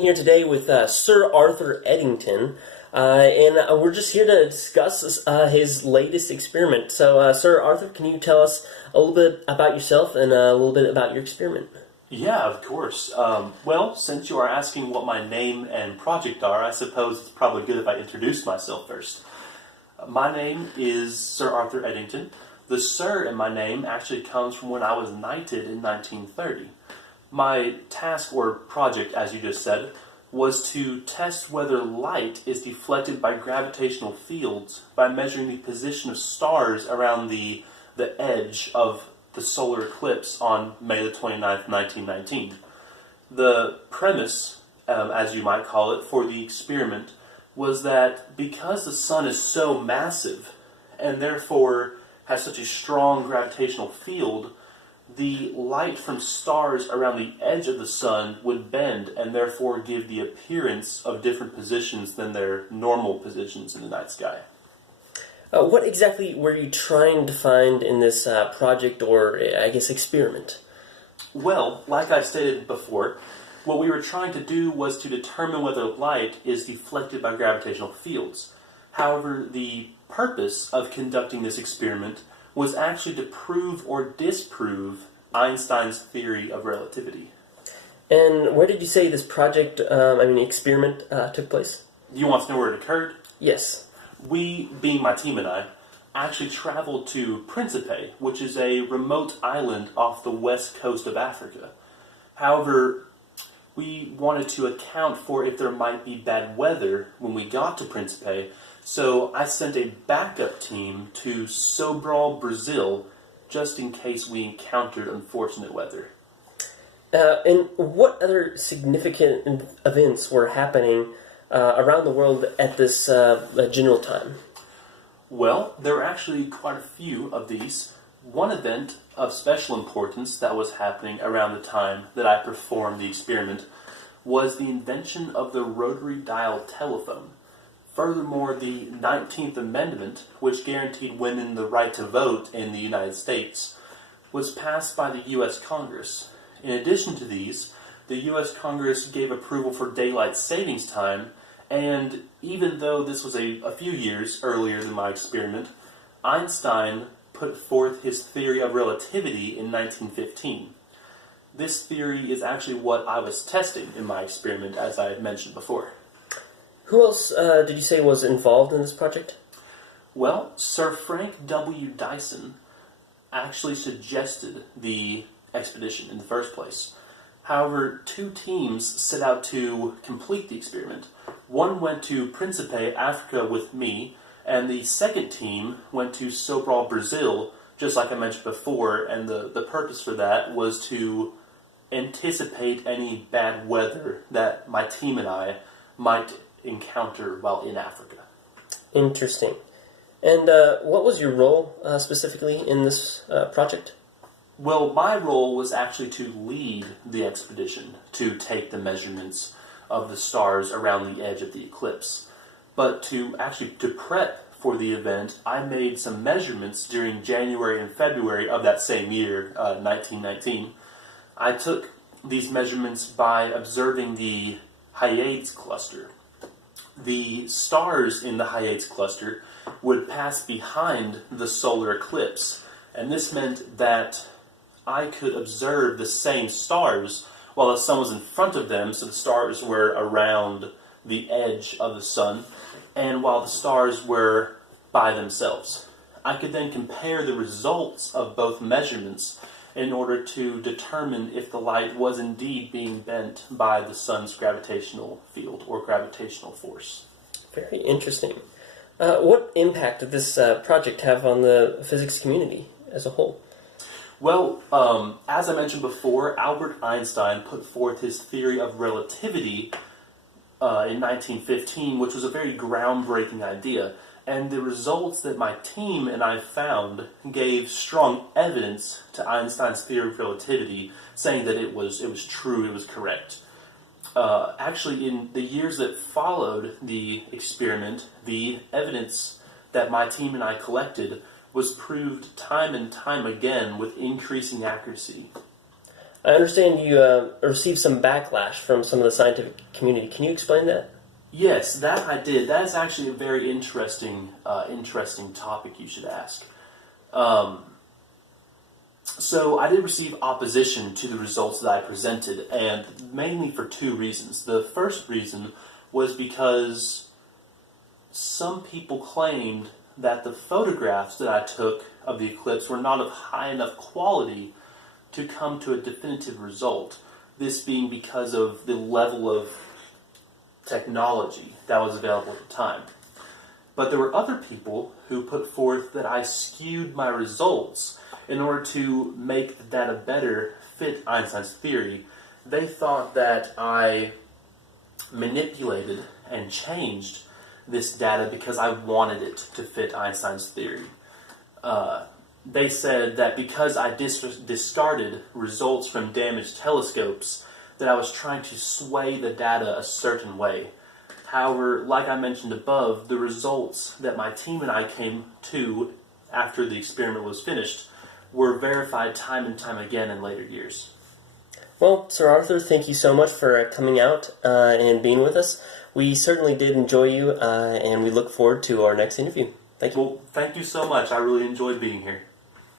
Here today with Sir Arthur Eddington, and we're just here to discuss his latest experiment. So, Sir Arthur, can you tell us a little bit about yourself and a little bit about your experiment? Yeah, of course. Well, since you are asking what my name and project are, I suppose it's probably good if I introduce myself first. My name is Sir Arthur Eddington. The Sir in my name actually comes from when I was knighted in 1930. My task or project, as you just said, was to test whether light is deflected by gravitational fields by measuring the position of stars around the edge of the solar eclipse on May the 29th, 1919. The premise, as you might call it, for the experiment was that because the sun is so massive and therefore has such a strong gravitational field, the light from stars around the edge of the sun would bend and therefore give the appearance of different positions than their normal positions in the night sky. What exactly were you trying to find in this project or, I guess, experiment? Well, like I stated before, what we were trying to do was to determine whether light is deflected by gravitational fields. However, the purpose of conducting this experiment was actually to prove or disprove Einstein's theory of relativity. And where did you say this project, experiment, took place? Do you want to know where it occurred? Yes. We, being my team and I, actually traveled to Principe, which is a remote island off the west coast of Africa. However, we wanted to account for if there might be bad weather when we got to Principe, so I sent a backup team to Sobral, Brazil, just in case we encountered unfortunate weather. And what other significant events were happening around the world at this general time? Well, there were actually quite a few of these. One event of special importance that was happening around the time that I performed the experiment was the invention of the rotary dial telephone. Furthermore, the 19th Amendment, which guaranteed women the right to vote in the United States, was passed by the U.S. Congress. In addition to these, the U.S. Congress gave approval for daylight savings time, and even though this was a few years earlier than my experiment, Einstein put forth his theory of relativity in 1915. This theory is actually what I was testing in my experiment, as I had mentioned before. Who else did you say was involved in this project? Well, Sir Frank W. Dyson actually suggested the expedition in the first place. However, two teams set out to complete the experiment. One went to Principe, Africa with me, and the second team went to Sobral, Brazil, just like I mentioned before, and the purpose for that was to anticipate any bad weather that my team and I might encounter while in Africa. Interesting. And what was your role specifically in this project? Well, my role was actually to lead the expedition to take the measurements of the stars around the edge of the eclipse. But to prep for the event, I made some measurements during January and February of that same year, 1919. I took these measurements by observing the Hyades cluster. The stars in the Hyades cluster would pass behind the solar eclipse, and this meant that I could observe the same stars while the sun was in front of them, so the stars were around the edge of the sun, and while the stars were by themselves. I could then compare the results of both measurements in order to determine if the light was indeed being bent by the sun's gravitational field or gravitational force. Very interesting. What impact did this project have on the physics community as a whole? Well, as I mentioned before, Albert Einstein put forth his theory of relativity in 1915, which was a very groundbreaking idea. And the results that my team and I found gave strong evidence to Einstein's theory of relativity, saying that it was true, it was correct. Actually, in the years that followed the experiment, the evidence that my team and I collected was proved time and time again with increasing accuracy. I understand you received some backlash from some of the scientific community. Can you explain that? Yes, that I did. That is actually a very interesting topic you should ask. So I did receive opposition to the results that I presented, and mainly for two reasons. The first reason was because some people claimed that the photographs that I took of the eclipse were not of high enough quality to come to a definitive result. This being because of the level of technology that was available at the time. But there were other people who put forth that I skewed my results in order to make the data better fit Einstein's theory. They thought that I manipulated and changed this data because I wanted it to fit Einstein's theory. They said that because I discarded results from damaged telescopes, that I was trying to sway the data a certain way. However, like I mentioned above, the results that my team and I came to after the experiment was finished were verified time and time again in later years. Well, Sir Arthur, thank you so much for coming out and being with us. We certainly did enjoy you, and we look forward to our next interview. Thank you. Well, thank you so much. I really enjoyed being here.